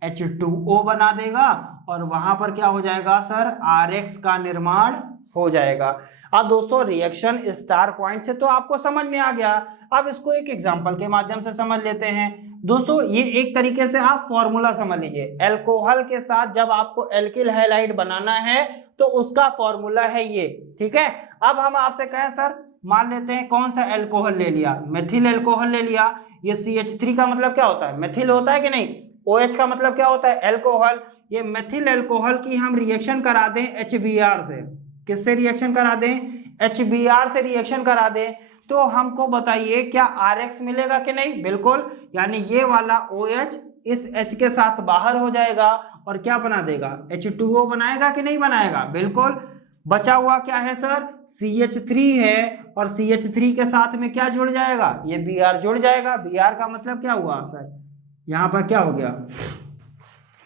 H2O बना देगा, और वहां पर क्या हो जाएगा सर, RX का निर्माण हो जाएगा। अब दोस्तों रिएक्शन स्टार पॉइंट से तो आपको समझ में आ गया। अब इसको एक एग्जांपल के माध्यम से समझ लेते हैं। दोस्तों ये एक तरीके से आप फॉर्मूला समझ लीजिए, एल्कोहल के साथ जब आपको एल्किल हैलाइड बनाना है तो उसका फॉर्मूला है ये, ठीक है। अब हम आपसे कहें सर, मान लेते हैं कौन सा एल्कोहल ले लिया, मेथिल एल्कोहल ले लिया। ये CH3 का मतलब क्या होता है, मेथिल होता है कि नहीं। OH का मतलब क्या होता है, एल्कोहल। ये मेथिल एल्कोहल की हम रिएक्शन करा दें HBr से, किससे रिएक्शन करा दें, HBr से रिएक्शन करा दें, तो हमको बताइए क्या RX मिलेगा कि नहीं, बिल्कुल। यानी ये वाला OH इस H के साथ बाहर हो जाएगा और क्या बना देगा, H2O बनाएगा कि नहीं बनाएगा, बिल्कुल। बचा हुआ क्या है सर, CH3 है, और CH3 के साथ में क्या जुड़ जाएगा, ये Br जुड़ जाएगा। Br का मतलब क्या हुआ सर, यहाँ पर क्या हो गया,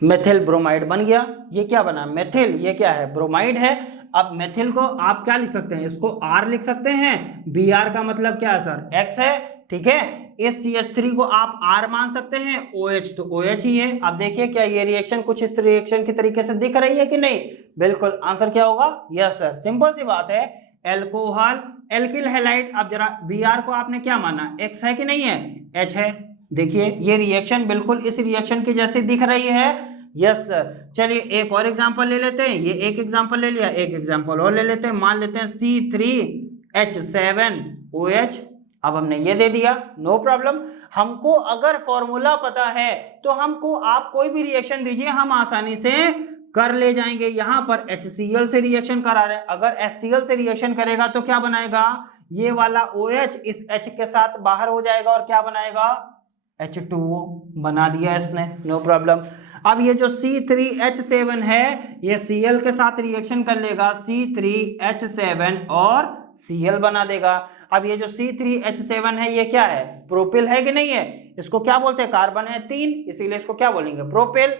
मेथिल ब्रोमाइड बन गया। ये क्या बना, मेथिल, ये क्या है, ब्रोमाइड है। अब मेथिल को आप क्या लिख सकते हैं, इसको R लिख सकते हैं। Br का मतलब क्या है सर, X है, ठीक है। इस CH3 को आप R मान सकते हैं, OH तो OH ही है। अब देखिए क्या ये रिएक्शन कुछ इस रिएक्शन की तरीके से दिख रही है कि नहीं, बिल्कुल आंसर क्या होगा, यस सर, सिंपल सी बात है, एल्कोहल एल्किल हैलाइड। अब जरा Br को आपने क्या माना, X है कि नहीं है, H है। देखिए ये रिएक्शन बिल्कुल इस रिएक्शन की जैसी दिख रही है, यस सर। चलिए एक और एग्जांपल ले लेते हैं, ये एक एग्जांपल ले लिया, एक एग्जांपल और ले लेते हैं। मान लेते हैं C3H7OH। अब हमने ये दे दिया, नो प्रॉब्लम। हमको अगर फॉर्मूला पता है तो हमको आप कोई भी रिएक्शन दीजिए, हम आसानी से कर ले जाएंगे। यहां पर HCl से रिएक्शन करा रहे हैं, अगर HCl से रिएक्शन करेगा तो क्या बनाएगा, ये वाला OH इस H के साथ बाहर हो जाएगा और क्या बनाएगा, H2O बना दिया इसने, नो प्रॉब्लम। अब ये जो C3H7 है ये Cl के साथ रिएक्शन कर लेगा, C3H7 और Cl बना देगा। अब ये जो C3H7 है ये क्या है, प्रोपिल है कि नहीं है, इसको क्या बोलते हैं, कार्बन है 3, इसीलिए इसको क्या बोलेंगे, प्रोपिल।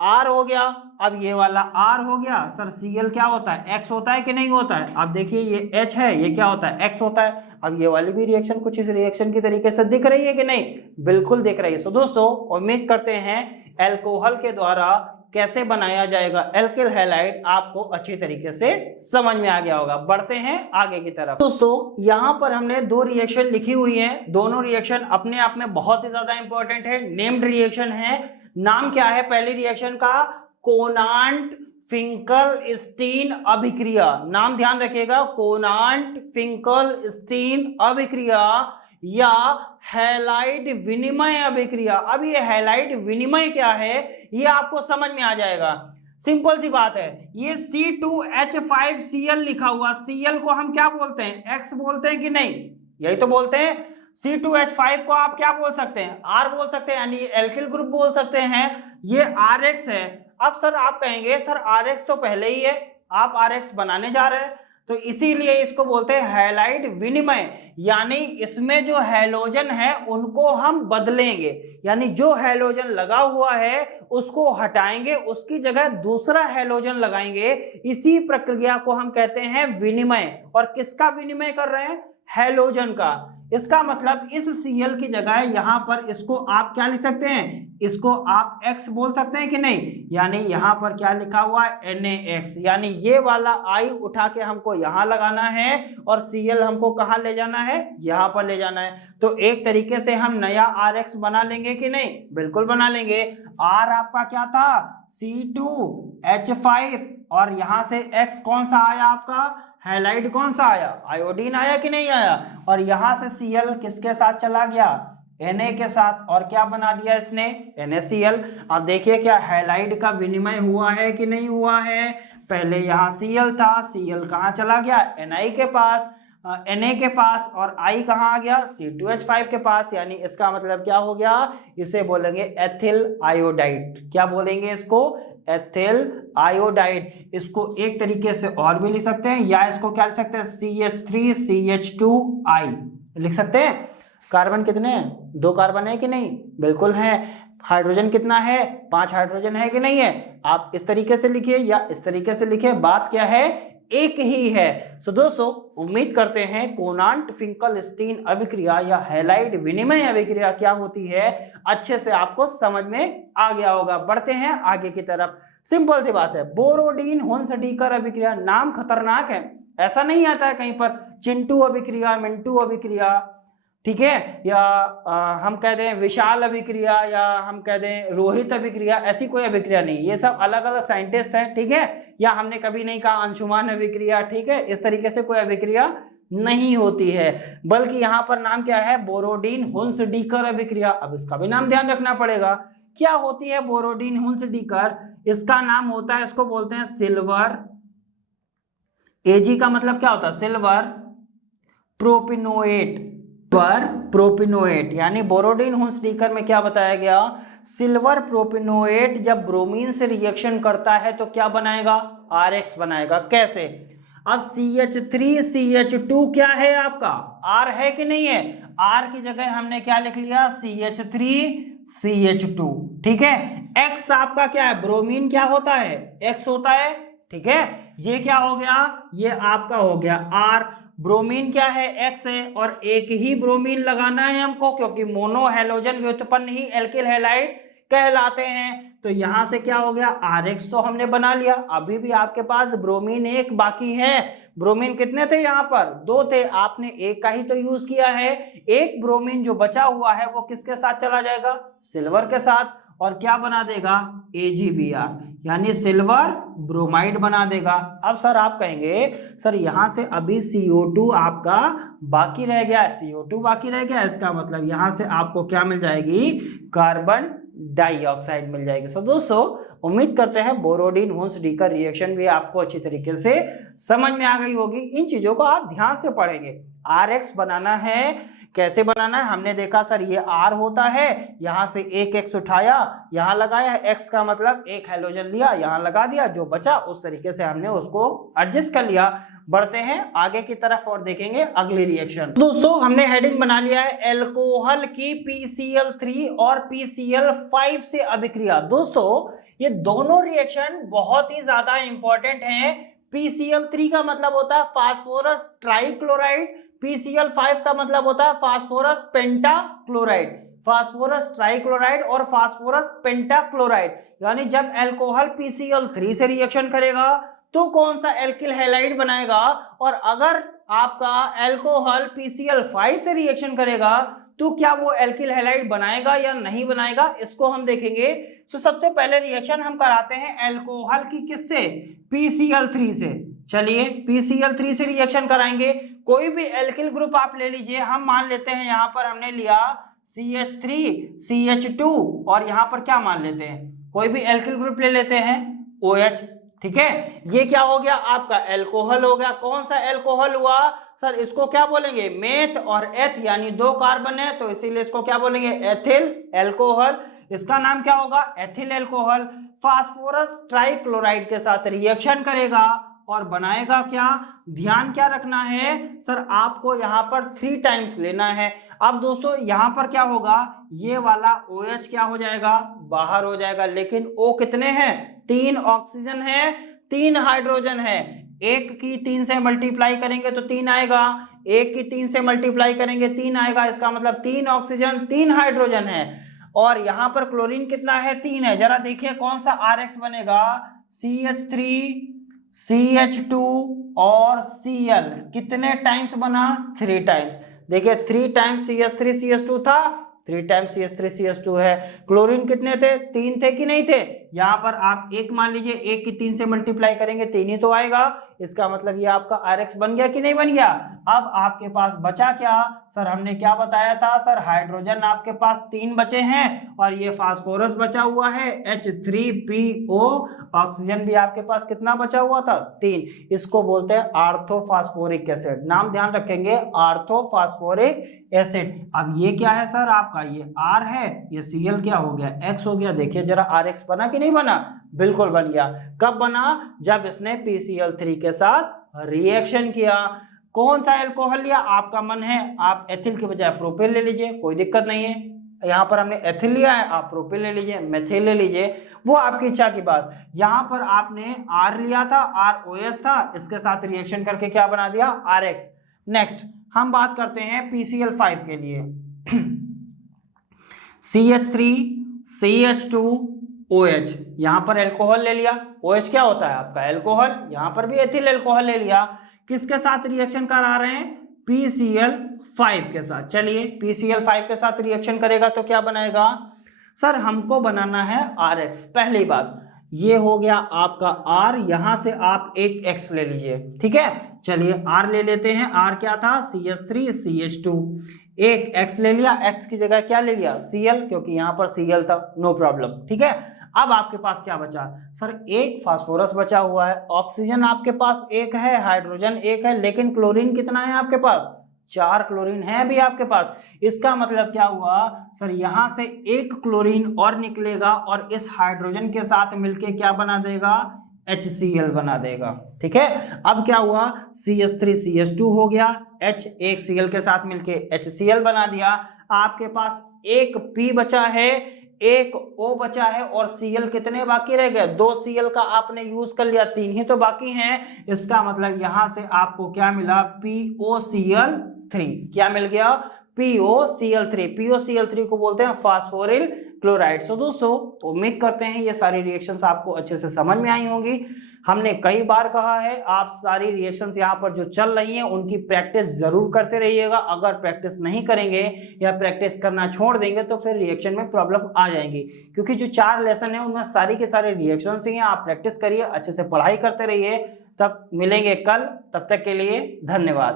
R हो गया, अब ये वाला R हो गया सर, Cl क्या होता है, X होता है कि नहीं होता है। अब देखिए ये H है, ये क्या होता है, X होता है। अब ये वाली भी रिएक्शन कुछ इस रिएक्शन की तरीके से दिख रही है कि नहीं, बिल्कुल दिख रही है। सो दोस्तों उम्मीद करते हैं एल्कोहल के द्वारा कैसे बनाया जाएगा एल्किल हैलाइड आपको अच्छी तरीके से समझ में आ गया होगा। बढ़ते हैं आगे की तरफ। दोस्तों यहां पर हमने दो रिएक्शन लिखी हुई हैं, दोनों रिएक्शन अपने आप में बहुत ही ज्यादा इंपॉर्टेंट है, नेम्ड रिएक्शन है। नाम क्या है पहली रिएक्शन का, कोनांट फिंकल-स्टीन अभिक्रिया। नाम ध्यान रखिएगा, कोनांट फिंकल-स्टीन अभिक्रिया या हैलाइड विनिमय अभिक्रिया। अब ये हैलाइड विनिमय क्या है ये आपको समझ में आ जाएगा, सिंपल सी बात है। ये C2H5Cl लिखा हुआ, Cl को हम क्या बोलते हैं, X बोलते हैं कि नहीं, यही तो बोलते हैं। C2H5 को आप क्या बोल सकते हैं, R बोल सकते हैं, यानी एल्किल ग्रुप बोल सकते हैं। ये RX है। अब सर आप कहेंगे सर RX तो पहले ही है, आप RX बनाने जा रहे हैं, तो इसीलिए इसको बोलते हैं हैलाइड विनिमय, यानी इसमें जो हैलोजन है उनको हम बदलेंगे, यानी जो हैलोजन लगा हुआ है उसको हटाएंगे, उसकी जगह दूसरा हैलोजन लगाएंगे। इसी प्रक्रिया को हम कहते हैं विनिमय। और किसका विनिमय कर रहे हैं, हैलोजन का। इसका मतलब इस Cl की जगह यहां पर इसको आप क्या लिख सकते हैं, इसको आप X बोल सकते हैं कि नहीं, यानी यहां पर क्या लिखा हुआ है NaX, यानी ये वाला I उठा के हमको यहां लगाना है और Cl हमको कहां ले जाना है, यहां पर ले जाना है। तो एक तरीके से हम नया RX बना लेंगे कि नहीं, बिल्कुल बना लेंगे। R आपका क्या था, C2H5 और यहां से X कौन सा आया आपका, हैलाइड कौन सा आया, आयोडीन आया कि नहीं आया। और यहां से Cl किसके साथ चला गया, Na के साथ, और क्या बना दिया इसने, NaCl। अब देखिए क्या हैलाइड का विनिमय हुआ है कि नहीं हुआ है। पहले यहाँ Cl था, Cl कहाँ चला गया, Na के पास, Na के पास, और I कहाँ आ गया, C2H5 के पास। यानी इसका मतलब क्या हो गया, इसे बोलेंगे एथिल आयोडाइड। क्या बोलेंगे इसको, एथिल आयोडाइड। इसको एक तरीके से और भी लिख सकते हैं, या इसको क्या लिख सकते हैं, CH3CH2I लिख सकते हैं। कार्बन कितने हैं, 2 कार्बन है कि नहीं, बिल्कुल है। हाइड्रोजन कितना है, 5 हाइड्रोजन है कि नहीं है। आप इस तरीके से लिखिए या इस तरीके से लिखिए, बात क्या है, एक ही है। सो दोस्तों उम्मीद करते हैं कोनांट फिंकल-स्टीन अभिक्रिया या हैलाइड विनिमय अभिक्रिया क्या होती है अच्छे से आपको समझ में आ गया होगा। बढ़ते हैं आगे की तरफ। सिंपल सी बात है, बोरोडीन हुंसडीकर अभिक्रिया। नाम खतरनाक है, ऐसा नहीं आता है कहीं पर चिंटू अभिक्रिया, मिंटू अभिक्रिया, ठीक है, या हम कह दें विशाल अभिक्रिया, या हम कह दें रोहित अभिक्रिया, ऐसी कोई अभिक्रिया नहीं। ये सब अलग अलग साइंटिस्ट हैं, ठीक है। या हमने कभी नहीं कहा अंशुमान अभिक्रिया, ठीक है। इस तरीके से कोई अभिक्रिया नहीं होती है, बल्कि यहाँ पर नाम क्या है, बोरोडीन हुंसडीकर अभिक्रिया। अब इसका भी नाम ध्यान रखना पड़ेगा, क्या होती है बोरोडीन हुंसडीकर। इसका नाम होता है, इसको बोलते हैं सिल्वर, Ag का मतलब क्या होता है, सिल्वर प्रोपिनोएट, पर प्रोपिनोएट। यानी बोरोडीन हुंसडीकर में क्या बताया गया, सिल्वर प्रोपिनोएट जब ब्रोमीन से रिएक्शन करता है तो क्या बनाएगा, RX बनाएगा। कैसे, अब CH3CH2 क्या है आपका, R है कि नहीं है, R की जगह हमने क्या लिख लिया, CH3CH2, ठीक है। X आपका क्या है, ब्रोमीन क्या होता है, X होता है, ठीक है। ये क्या हो गया, ये आपका हो गया R, ब्रोमीन क्या है, X है, और एक ही ब्रोमीन लगाना है हमको, क्योंकि मोनो हैलोजन व्युत्पन्न ही एल्किल हैलाइड कहलाते हैं। तो यहां से क्या हो गया, RX तो हमने बना लिया, अभी भी आपके पास ब्रोमीन एक बाकी है। ब्रोमीन कितने थे, यहाँ पर 2 थे, आपने एक का ही तो यूज किया है। एक ब्रोमीन जो बचा हुआ है वो किसके साथ चला जाएगा, सिल्वर के साथ, और क्या बना देगा, AgBr, यानी सिल्वर ब्रोमाइड बना देगा। अब सर आप कहेंगे सर यहां से अभी CO2 आपका बाकी रह गया, CO2 बाकी रह गया, इसका मतलब यहां से आपको क्या मिल जाएगी, कार्बन डाइऑक्साइड मिल जाएगी। सो दोस्तों उम्मीद करते हैं बोरोडीन हुंस डीकर रिएक्शन भी आपको अच्छी तरीके से समझ में आ गई होगी। इन चीजों को आप ध्यान से पढ़ेंगे। RX बनाना है, कैसे बनाना है, हमने देखा सर ये R होता है, यहां से एक X उठाया, यहां लगाया, X का मतलब एक हैलोजन लिया, यहां लगा दिया, जो बचा उस तरीके से हमने उसको एडजस्ट कर लिया। बढ़ते हैं आगे की तरफ और देखेंगे अगली रिएक्शन। दोस्तों हमने हेडिंग बना लिया है एल्कोहल की PCl3 और PCl5 से अभिक्रिया। दोस्तों ये दोनों रिएक्शन बहुत ही ज्यादा इंपॉर्टेंट हैं। PCl3 का मतलब होता है फास्फोरस ट्राइक्लोराइड, PCl5 का मतलब होता है फास्फोरस पेंटाक्लोराइड। फास्फोरस ट्राइक्लोराइड और फास्फोरस पेंटाक्लोराइड, यानी जब अल्कोहल PCl3 से रिएक्शन करेगा तो कौन सा एल्किल हैलाइड बनाएगा, और अगर आपका अल्कोहल PCl5 से रिएक्शन करेगा तो क्या वो एल्किल हैलाइड बनाएगा या नहीं बनाएगा, इसको हम देखेंगे। तो सबसे पहले रिएक्शन हम कराते हैं अल्कोहल की किससे, PCl3 से। चलिए PCl3 से रिएक्शन कराएंगे। कोई भी एल्किल ग्रुप आप ले लीजिए, हम मान लेते हैं यहां पर हमने लिया CH3CH2, और यहां पर क्या मान लेते हैं, कोई भी एल्किल ग्रुप ले लेते हैं OH, ठीक है। ये क्या हो गया, आपका अल्कोहल हो गया। कौन सा अल्कोहल हुआ सर, इसको क्या बोलेंगे, मेथ और एथ, यानी 2 कार्बन है तो इसीलिए इसको क्या बोलेंगे, एथिल अल्कोहल। इसका नाम क्या होगा, एथिल अल्कोहल। फास्फोरस ट्राइक्लोराइड के साथ रिएक्शन करेगा और बनाएगा क्या, ध्यान क्या रखना है सर, आपको यहां पर 3 टाइम्स लेना है। अब दोस्तों यहां पर क्या होगा, ये वाला OH क्या हो जाएगा, बाहर हो जाएगा, लेकिन O कितने हैं, 3 ऑक्सीजन है, 3 हाइड्रोजन है। एक की 3 से मल्टीप्लाई करेंगे तो 3 आएगा, एक की 3 से मल्टीप्लाई करेंगे 3 आएगा, इसका मतलब 3 ऑक्सीजन 3 हाइड्रोजन है। और यहां पर क्लोरीन कितना है, 3 है। जरा देखिए कौन सा RX बनेगा, CH3 CH2 और Cl कितने टाइम्स बना, 3 टाइम्स। देखिए 3 टाइम्स CH3 CH2 था, 3 टाइम्स CH3 CH2 है। क्लोरीन कितने थे, 3 थे कि नहीं थे, यहां पर आप एक मान लीजिए, एक की 3 से मल्टीप्लाई करेंगे 3 ही तो आएगा, इसका मतलब ये आपका RX बन गया कि नहीं बन गया। अब आपके पास बचा क्या सर, हमने क्या बताया था सर, हाइड्रोजन आपके पास 3 बचे हैं और ये फास्फोरस बचा हुआ है H3PO, ऑक्सीजन भी आपके पास कितना बचा हुआ था, 3। इसको बोलते हैं आर्थोफास्फोरिक एसिड, नाम ध्यान रखेंगे, आर्थोफास्फोरिक एसिड। अब ये क्या है सर आपका, ये R है, ये Cl क्या हो गया, X हो गया। देखिए जरा RX बना कि नहीं बना, बिल्कुल बन गया। कब बना, जब इसने PCl3 के साथ रिएक्शन किया। कौन सा अल्कोहल लिया, आपका मन है आप एथिल के बजाय प्रोपेल ले लीजिए, कोई दिक्कत नहीं है। यहां पर हमने एथिल लिया है, आप प्रोपेल ले लीजिए, मेथिल ले लीजिए, वो आपकी इच्छा की बात। यहां पर आपने R लिया था, ROH था, इसके साथ रिएक्शन करके क्या बना दिया, RX। नेक्स्ट हम बात करते हैं PCl5 के लिए। CH3 CH2 OH, यहां पर अल्कोहल ले लिया, OH क्या होता है आपका अल्कोहल, यहां पर भी एथिल अल्कोहल ले लिया। किसके साथ रिएक्शन करा रहे हैं, PCl5 के साथ। चलिए PCl5 के साथ रिएक्शन करेगा तो क्या बनाएगा सर, हमको बनाना है RX। पहली बात ये हो गया आपका R, यहां से आप एक X ले लीजिए, ठीक है। चलिए R ले लेते हैं, R क्या था, CH3 CH2, एक X ले लिया, X की जगह क्या ले लिया, Cl, क्योंकि यहां पर Cl था, नो प्रॉब्लम, ठीक है। अब आपके पास क्या बचा सर, एक फास्फोरस बचा हुआ है, ऑक्सीजन आपके पास एक है, हाइड्रोजन एक है, लेकिन क्लोरीन कितना है आपके पास, 4 क्लोरीन है अभी आपके पास। इसका मतलब क्या हुआ सर, यहां से एक क्लोरीन और निकलेगा और इस हाइड्रोजन के साथ मिलके क्या बना देगा, HCl बना देगा। ठीक है, अब क्या हुआ, CH3CH2 हो गया, H एक Cl के साथ मिलके HCl बना दिया। आपके पास एक P बचा है, एक O बचा है और Cl कितने बाकी रह गए, 2 Cl का आपने यूज कर लिया, 3 ही तो बाकी हैं। इसका मतलब यहां से आपको क्या मिला, POCl3। क्या मिल गया, POCl3। POCl3 को बोलते हैं फास्फोरिल क्लोराइड। सो दोस्तों उम्मीद करते हैं ये सारी रिएक्शंस आपको अच्छे से समझ में आई होंगी। हमने कई बार कहा है, आप सारी रिएक्शंस यहाँ पर जो चल रही हैं उनकी प्रैक्टिस जरूर करते रहिएगा। अगर प्रैक्टिस नहीं करेंगे या प्रैक्टिस करना छोड़ देंगे तो फिर रिएक्शन में प्रॉब्लम आ जाएगी, क्योंकि जो 4 लेसन है उनमें सारी के सारे रिएक्शंस ही हैं। आप प्रैक्टिस करिए, अच्छे से पढ़ाई करते रहिए। तब मिलेंगे कल, तब तक के लिए धन्यवाद।